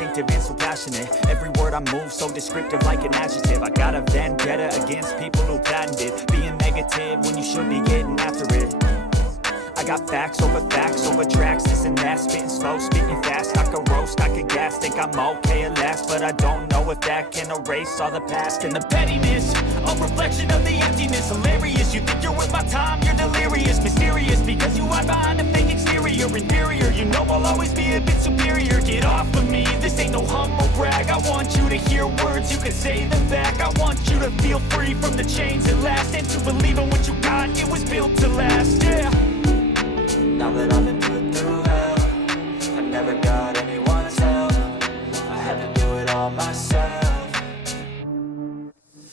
instinctive and so passionate. Every word I move so descriptive like an adjective. I got a vendetta against people who patented being negative when you should be getting after it. I got facts over tracks, this and that. Spitting slow, speaking fast, I could roast, I could gas. Think I'm okay at last, but I don't know if that can erase all the past. And the pettiness, a reflection of the emptiness. Hilarious, you think you're worth my time, you're delirious. Mysterious, because you hide behind a fake exterior. Inferior, you know I'll always be a bit superior. Get off of me, this ain't no humble brag. I want you to hear words, you can say them back. I want you to feel free from the chains at last, and to believe in what you got, it was built to last, yeah. Now that I've been put through hell, I never got anyone's help. I had to do it all myself.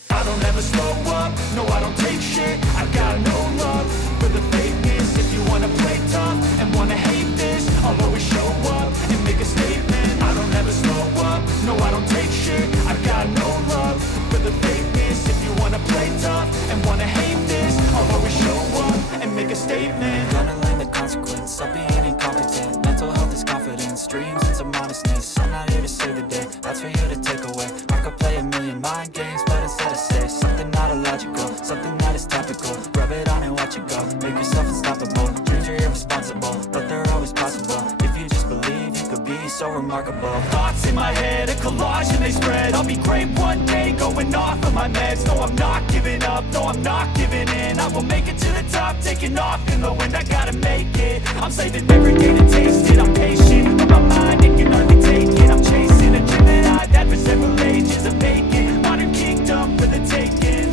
I don't ever slow up, no I don't take shit. I got no love for the fakeness. If you wanna play tough and wanna hate this, I'll always show up and make a statement. I don't ever slow up, no I don't take shit. I got no love for the fakeness. If you wanna play tough and wanna hate this, I'll always show up and make a statement. Gonna learn the consequence of being incompetent. Mental health is confidence, dreams and some honestness. I'm not here to save the day, that's for you to take away. I could play a million mind games, but instead I say something not illogical, something that is topical. Rub it on and watch it go, make yourself unstoppable. Dreams are irresponsible, but they're always possible. If you just believe, you could be so remarkable. Thoughts in my head, a collage and they spread. I'll be great one day, going off of my meds. No, I'm not giving up, no, I'm not giving in. I will make it to the top, taking off in the wind. I gotta make it, I'm saving every day to taste it. I'm patient, but my mind, it can hardly take it. I'm chasing a dream that I've had for several ages. I'm making modern kingdom for the taking.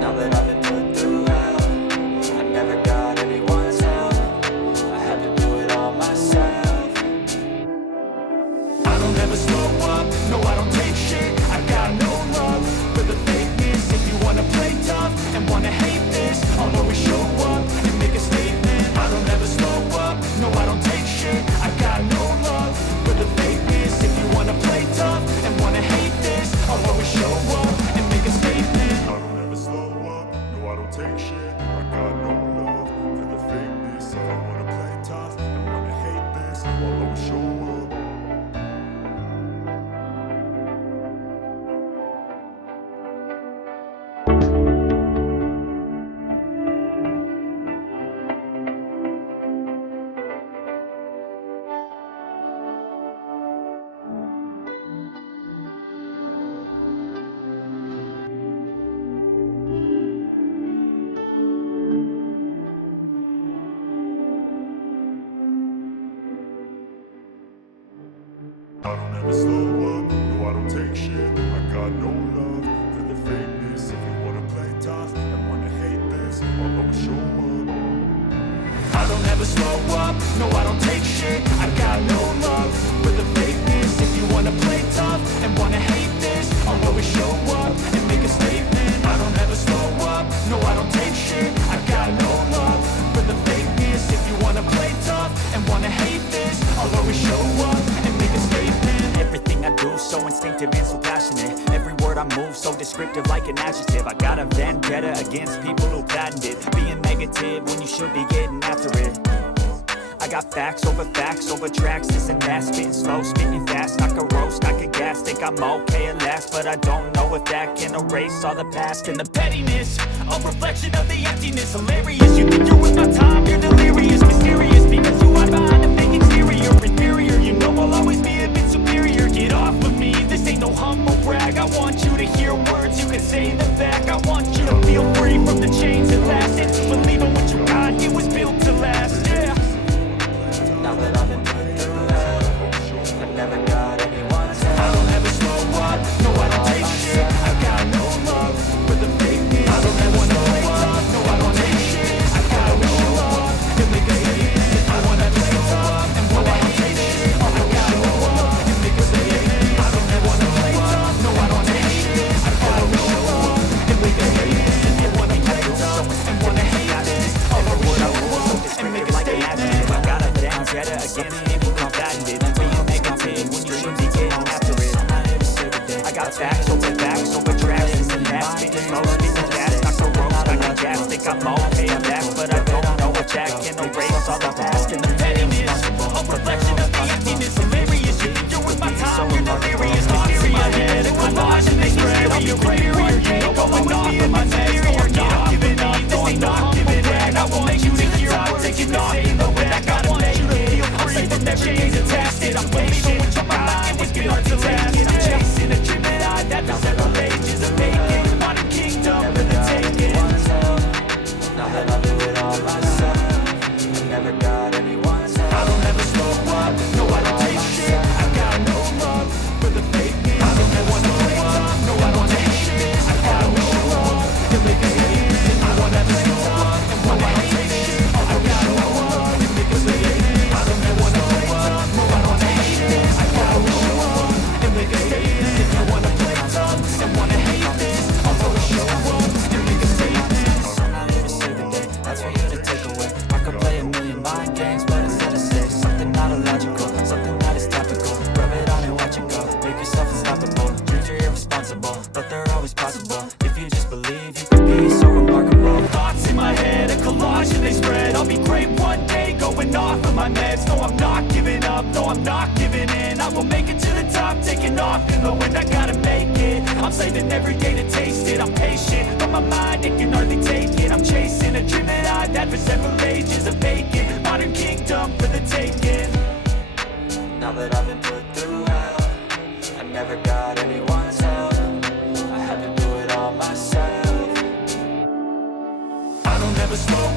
Now that I've been put through hell, I never got anyone's help. I had to do it all myself. I don't ever slow up, no I don't take shit. I got no love for the fakeness. If you wanna play tough and wanna hate this, I'll always show up and make a statement. I don't ever slow up, no I don't take shit. I got no love for the fakeness. If you wanna play tough and wanna hate this, I'll always show up and make a statement. I don't ever slow up, no I don't take shit. I got no love for the fakeness. If I wanna play tough and wanna hate this, I'll always show up. I don't ever slow up, no I don't take shit. I got no love for the fakeness. If you wanna play tough and wanna hate this, I'll always show up. I don't ever slow up, no I don't take shit. I got no love for the fakeness. If you wanna play tough and wanna hate this, I'll always show up and make a statement. I don't ever slow up, no I don't take shit. I got no love for the fakeness. If you wanna play tough and wanna hate this, I'll always show up and make a statement. Everything I do so instinctive and so passionate. Every word I move so descriptive like an adjective. I got a vendetta against people who patented being negative when you should be getting after it. I got facts over tracks, this and that. Spitting slow, speaking fast, I could roast, I could gas. Think I'm okay at last, but I don't know if that can erase all the past. And the pettiness, a reflection of the emptiness. Hilarious, you think you're worth my time, you're delirious. Mysterious, because you hide behind a fake exterior. Inferior, you know I'll always be a bit superior. Get off of me, this ain't no humble brag. I want you to hear words, you can say them back. I want you to feel free from the chains at last, and to believe in what you got, it was built to last, yeah. Now that I've been put through hell, I never got anyone's help. I don't ever slow up, no I don't take shit. I got no love for the fakeness. I don't ever slow up, no I don't take shit. I got no love to make a statement. If I wanna play tough and wanna hate shit, I got no love to make a statement. I don't ever wanna play tough, no I don't take shit. I got no love to make a statement. If I wanna play tough and wanna hate this, I'll always show up and make a statement. I got a vendetta against people combated. Being negative when you should be getting after it. I got facts over tracks, and that. Spitting slow, speaking fast, I can roast, I can gas. Think I'm okay at last, but I don't know if that can erase all the past. And the pettiness, a reflection of the emptiness. Hilarious, you think you're with my I'm not giving in. I will make it to the top, taking off in the wind. I gotta make it, I'm saving every day to taste it. I'm patient, but my mind, it can hardly take it. I'm chasing a dream that I've had for several ages. A vacant, modern kingdom for the taking. Now that I've been put through hell, I never got anyone's help. I had to do it all myself. I don't ever slow